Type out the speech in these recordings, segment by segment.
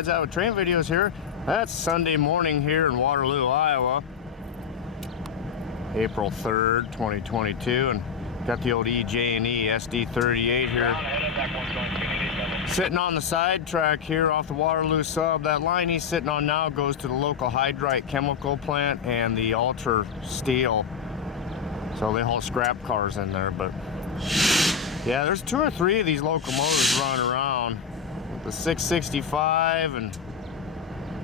Red's Out with Train Videos here. That's Sunday morning here in Waterloo, Iowa. April 3rd, 2022, and got the old EJ&E SD38 here. Sitting on the side track here off the Waterloo sub. That line he's sitting on now goes to the local hydrite chemical plant and the Ultra Steel. So they haul scrap cars in there, but yeah, there's 2 or 3 of these locomotives running around. The 665 and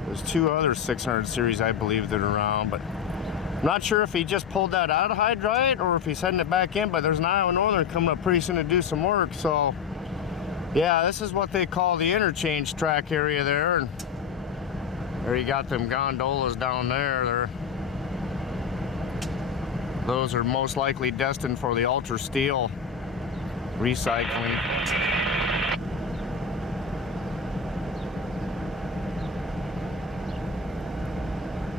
there's 2 other 600 series I believe that are around, but I'm not sure if he just pulled that out of hydrite or if he's heading it back in, but there's an Iowa Northern coming up pretty soon to do some work. So yeah, this is what they call the Interchange track area there, and there you got them gondolas down there. Those are most likely destined for the Ultra Steel recycling.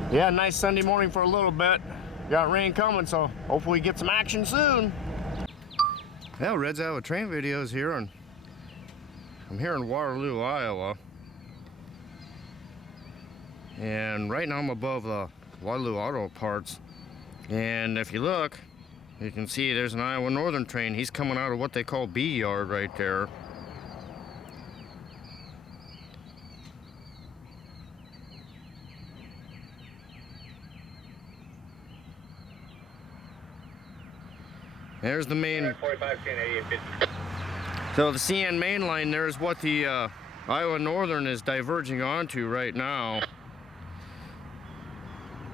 Yeah, nice Sunday morning for a little bit. Got rain coming, so hopefully we get some action soon. Yeah, Red's Out with Train Videos here, and I'm here in Waterloo, Iowa. And right now I'm above the Waterloo Auto Parts. And if you look, you can see there's an Iowa Northern train. He's coming out of what they call B yard right there. There's the main. So the CN main line there is what the Iowa Northern is diverging onto right now.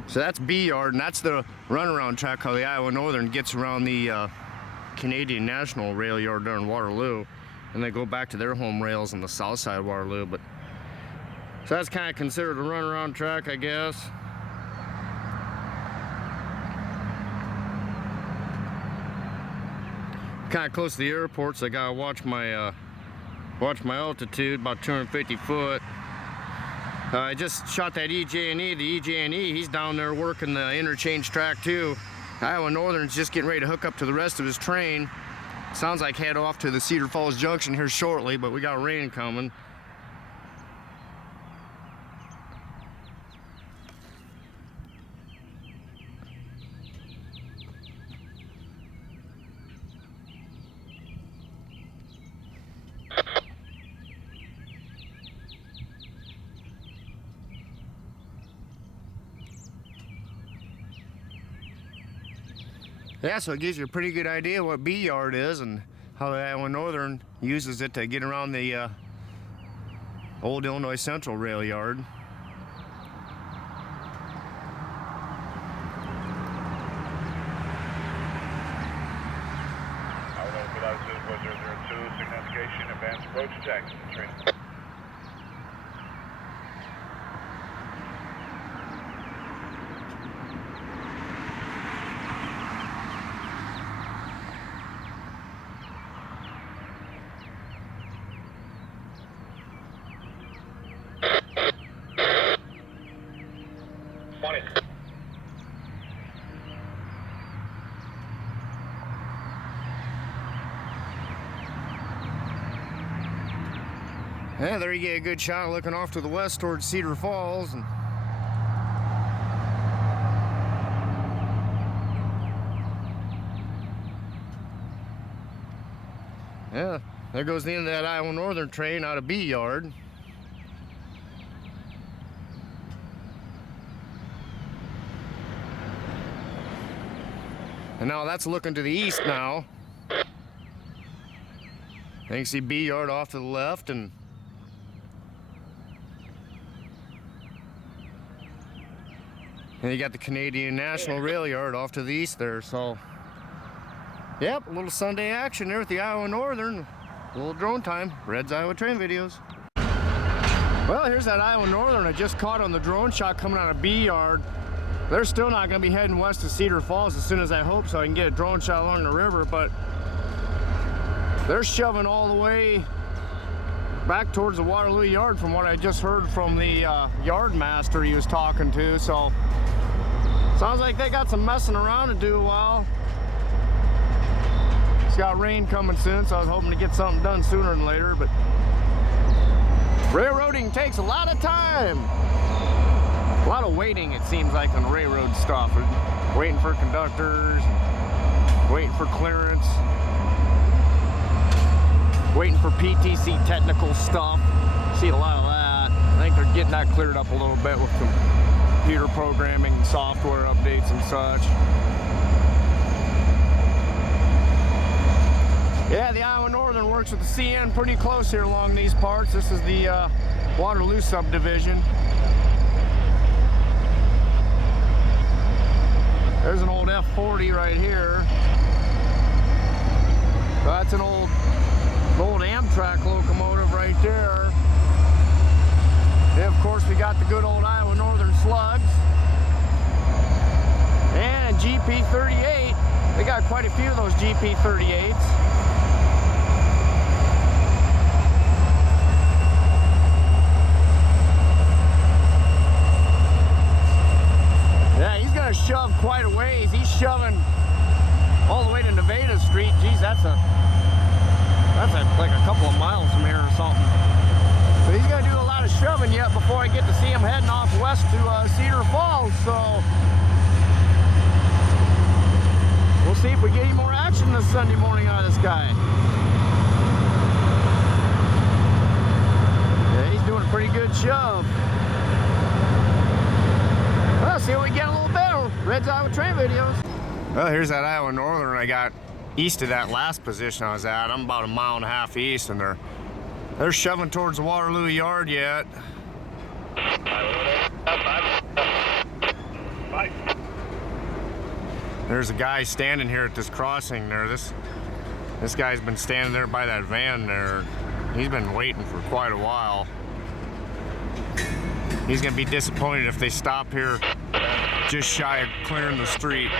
So that's B yard, and that's the runaround track how the Iowa Northern gets around the Canadian National rail yard there in Waterloo, and they go back to their home rails on the south side of Waterloo. But so that's kind of considered a runaround track, I guess. Kind of close to the airport, so I gotta watch my altitude, about 250 foot. I just shot that EJ&E. The EJ&E, he's down there working the interchange track too. Iowa Northern's just getting ready to hook up to the rest of his train. Sounds like head off to the Cedar Falls Junction here shortly, but we got rain coming. Yeah, so it gives you a pretty good idea what B yard is and how the Iowa Northern uses it to get around the old Illinois Central rail yard. Signification, advance approach, Jackson, train. Yeah, there you get a good shot looking off to the west towards Cedar Falls. And yeah, there goes the end of that Iowa Northern train out of B yard. And now that's looking to the east now. You can see B yard off to the left, and you got the Canadian National rail yard off to the east there. So yep, a little Sunday action there with the Iowa Northern. A little drone time. Red's Iowa Train Videos. Well, here's that Iowa Northern I just caught on the drone shot coming out of B yard. They're still not going to be heading west to Cedar Falls as soon as I hope, so I can get a drone shot along the river, but they're shoving all the way back towards the Waterloo yard from what I just heard from the yard master he was talking to. So sounds like they got some messing around to do a while. It's got rain coming soon, so I was hoping to get something done sooner than later, but Railroading takes a lot of time. A lot of waiting, it seems like, on railroad stuff. Waiting for conductors, waiting for clearance, waiting for PTC technical stuff. See a lot of that. I think they're getting that cleared up a little bit with computer programming and software updates and such. Yeah, the Iowa Northern works with the CN pretty close here along these parts. This is the Waterloo subdivision. There's an old F40 right here. So that's an old Amtrak locomotive right there. And of course we got the good old Iowa Northern slugs. And GP38. They got quite a few of those GP38s. Yeah, he's gonna shove quite a ways. He's shoving all the way to Nevada Street. Geez, that's like a couple of miles from here or something. So he's gonna do a lot of shoving yet before I get to see him heading off west to Cedar Falls. So we'll see if we get any more action this Sunday morning out of this guy. Yeah, he's doing a pretty good shove. Well, see what we get a little better. Red's Iowa Train videos. Well, here's that Iowa Northern I got east of that last position I was at. I'm about a mile and a half east, and they're shoving towards the Waterloo yard yet. There's a guy standing here at this crossing there. This guy's been standing there by that van there. He's been waiting for quite a while. He's gonna be disappointed if they stop here just shy of clearing the street.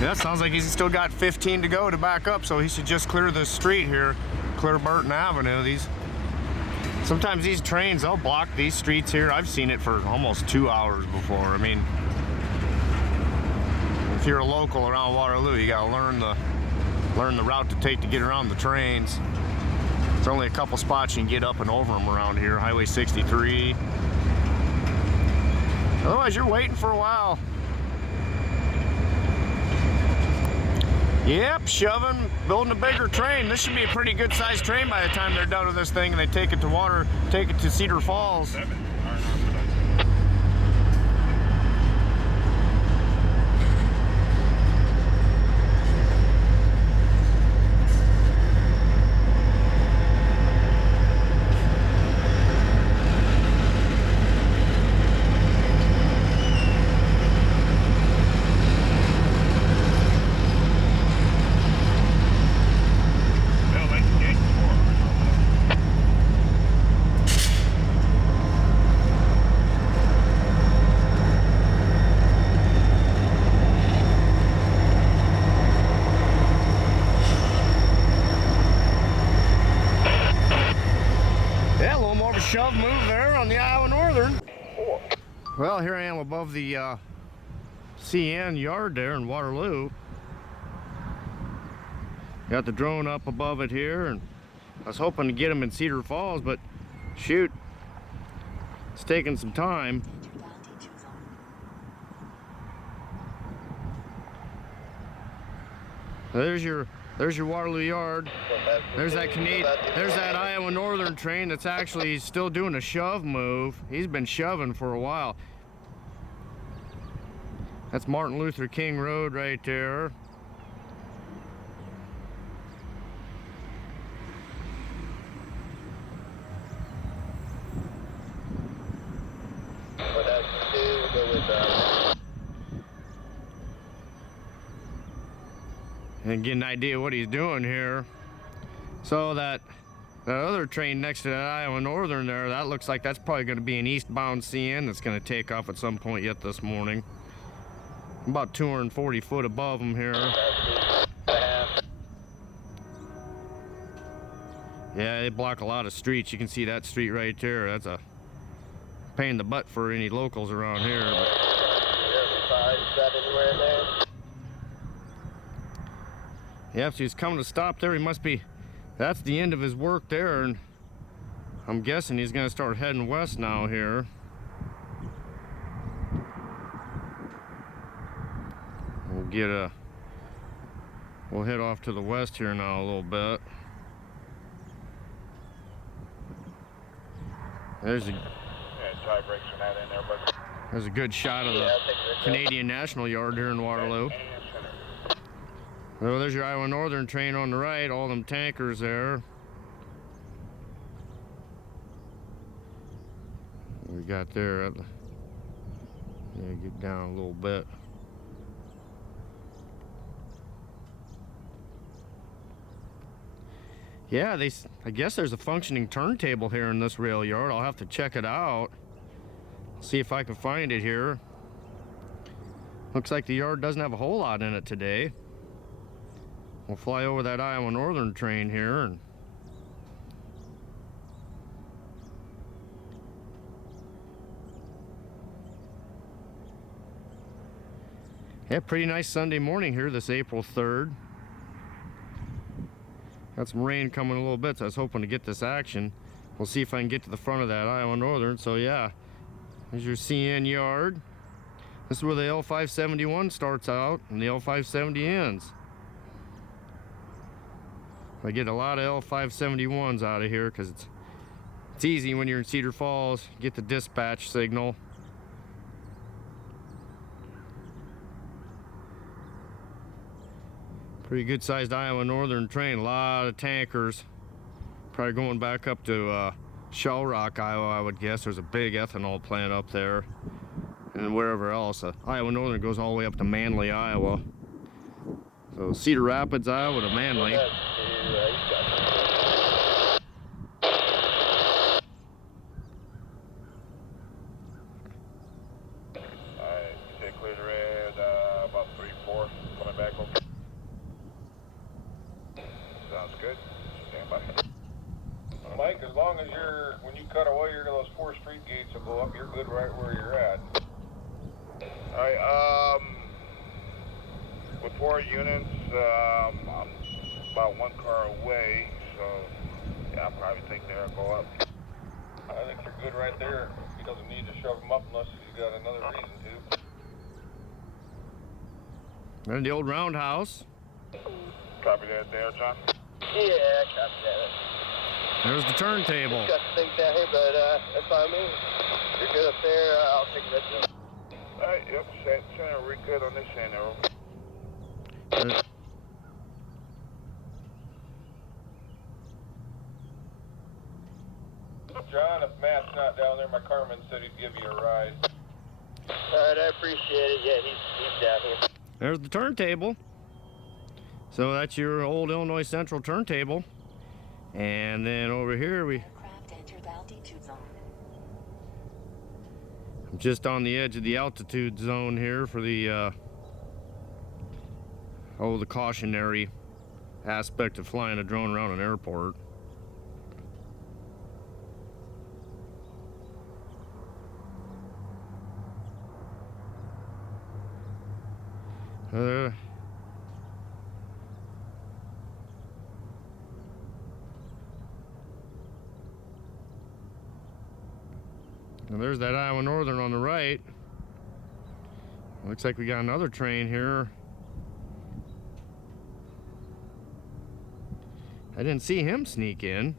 Yeah, sounds like he's still got 15 to go to back up, so he should just clear the street here, clear Burton Avenue. Sometimes these trains, they'll block these streets here. I've seen it for almost 2 hours before. I mean, if you're a local around Waterloo, you gotta learn the route to take to get around the trains. There's only a couple spots you can get up and over them around here. Highway 63. Otherwise, you're waiting for a while. Yep, shoving, building a bigger train. This should be a pretty good sized train by the time they're done with this thing and they take it to Cedar Falls. Shove move there on the Iowa Northern. Well, here I am above the CN yard there in Waterloo. Got the drone up above it here, and I was hoping to get him in Cedar Falls, but shoot, it's taking some time. There's your Waterloo yard. There's that Iowa Northern train that's actually still doing a shove move. He's been shoving for a while. That's Martin Luther King Road right there. And get an idea what he's doing here. So that other train next to that Iowa Northern there, that looks like that's probably going to be an eastbound CN that's going to take off at some point yet this morning. I'm about 240 foot above them here. Yeah, they block a lot of streets. You can see that street right there. That's a pain in the butt for any locals around here. But Yep, so he's coming to stop there. He must be, that's the end of his work there, and I'm guessing he's gonna start heading west now here. We'll head off to the west here now a little bit. There's a good shot of the Canadian National Yard here in Waterloo. So there's your Iowa Northern train on the right, all them tankers there. We got there. Yeah, get down a little bit. Yeah, I guess there's a functioning turntable here in this rail yard. I'll have to check it out. See if I can find it here. Looks like the yard doesn't have a whole lot in it today. We'll fly over that Iowa Northern train here and yeah, pretty nice Sunday morning here, this April 3rd. Got some rain coming a little bit, so I was hoping to get this action. We'll see if I can get to the front of that Iowa Northern. So yeah, there's your CN yard. This is where the L571 starts out and the L570 ends. I get a lot of L571s out of here because it's easy when you're in Cedar Falls. Get the dispatch signal. Pretty good sized Iowa Northern train, a lot of tankers. Probably going back up to Shell Rock, Iowa, I would guess. There's a big ethanol plant up there. And wherever else. Iowa Northern goes all the way up to Manly, Iowa. So Cedar Rapids, Iowa to Manly. Stay clear to red, about 3-4, coming back okay. Sounds good. Stand by. Mike, as long as when you cut away, those 4 street gates will go up, you're good right where you're at. Alright, with 4 units, I'm about 1 car away, so yeah, I'll probably think they'll go up. I think you're good right there. He doesn't need to shove them up unless he's got another reason to. And the old roundhouse. Copy that there, John? Yeah, copy that. There's the turntable. Got things down here, but that's fine with me. You're good up there, I'll take that down. Alright, yep, center, we're good on this end, arrow. John, if Matt's not down there, my carman said he'd give you a ride. Alright, I appreciate it. Yeah, he's down here. There's the turntable. So that's your old Illinois Central turntable. And then over here I'm just on the edge of the altitude zone here for the the cautionary aspect of flying a drone around an airport. And there's that Iowa Northern on the right. Looks like we got another train here. I didn't see him sneak in.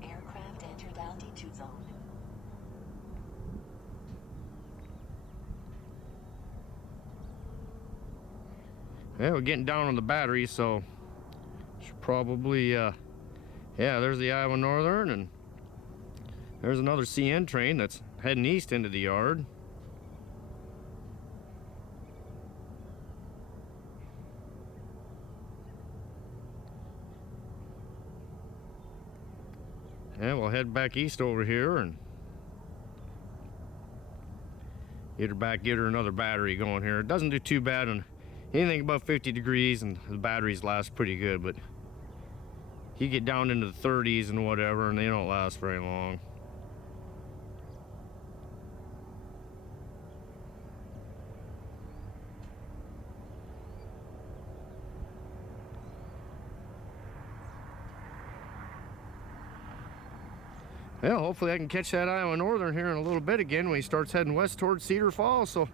Aircraft entered altitude zone. Yeah, we're getting down on the battery, so should probably, yeah, there's the Iowa Northern, and there's another CN train that's heading east into the yard. Yeah, we'll head back east over here and get her another battery going here. It doesn't do too bad on anything above 50 degrees, and the batteries last pretty good, but you get down into the 30s and whatever, and they don't last very long. Yeah, hopefully I can catch that Iowa Northern here in a little bit again when he starts heading west towards Cedar Falls. So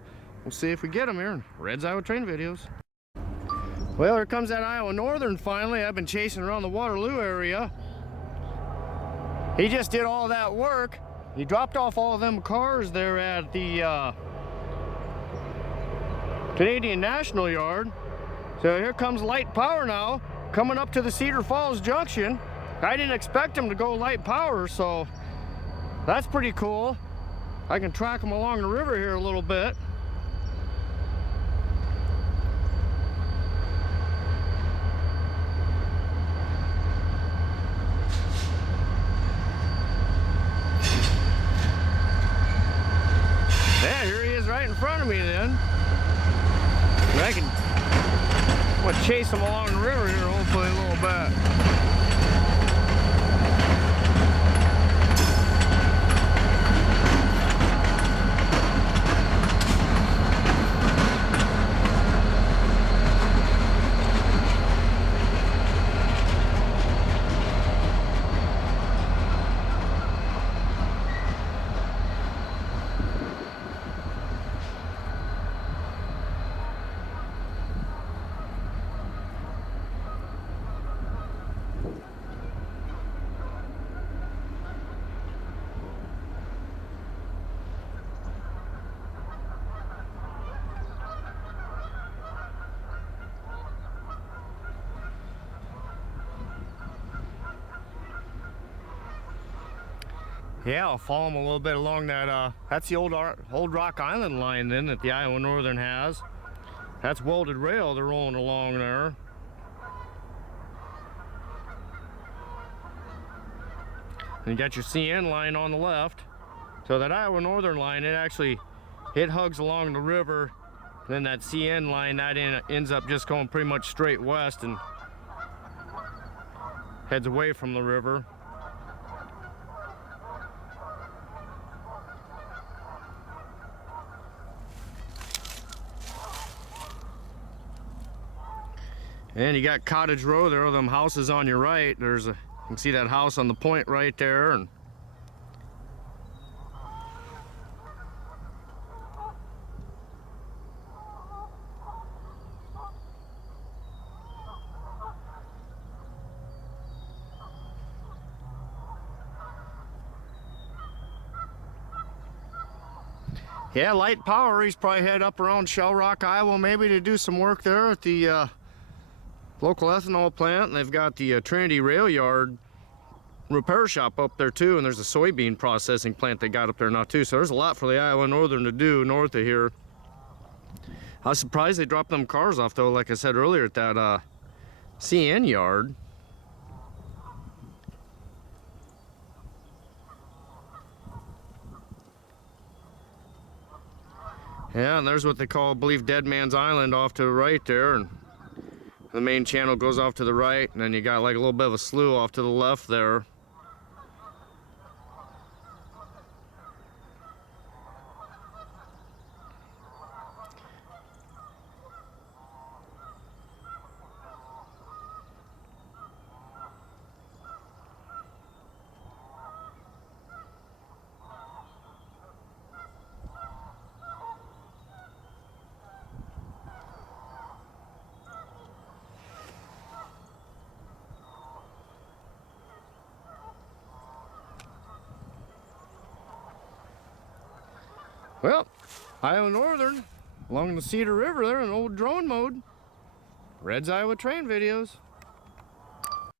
we'll see if we get him here in Red's Iowa Train Videos. Well, here comes that Iowa Northern finally. I've been chasing around the Waterloo area. He just did all that work. He dropped off all of them cars there at the Canadian National Yard. So here comes light power now, coming up to the Cedar Falls Junction. I didn't expect him to go light power, so that's pretty cool. I can track him along the river here a little bit. Yeah, here he is right in front of me then. I'm gonna chase him along the river here hopefully a little bit. Yeah, I'll follow them a little bit along that, that's the old Rock Island line then that the Iowa Northern has. That's welded rail they're rolling along there. And you got your CN line on the left. So that Iowa Northern line, it hugs along the river. Then that CN line, that ends up just going pretty much straight west and heads away from the river. And you got Cottage Row there, them houses on your right. You can see that house on the point right there. And yeah, light power, he's probably head up around Shell Rock, Iowa, maybe to do some work there at the local ethanol plant. And they've got the Trinity Rail Yard repair shop up there too, and there's a soybean processing plant they got up there now too. So there's a lot for the Iowa Northern to do north of here. I was surprised they dropped them cars off though, like I said earlier, at that CN yard. Yeah, and there's what they call, I believe, Dead Man's Island off to the right there. And the main channel goes off to the right, and then you got like a little bit of a slough off to the left there. Well, Iowa Northern along the Cedar River there in old drone mode. Red's Iowa Train Videos.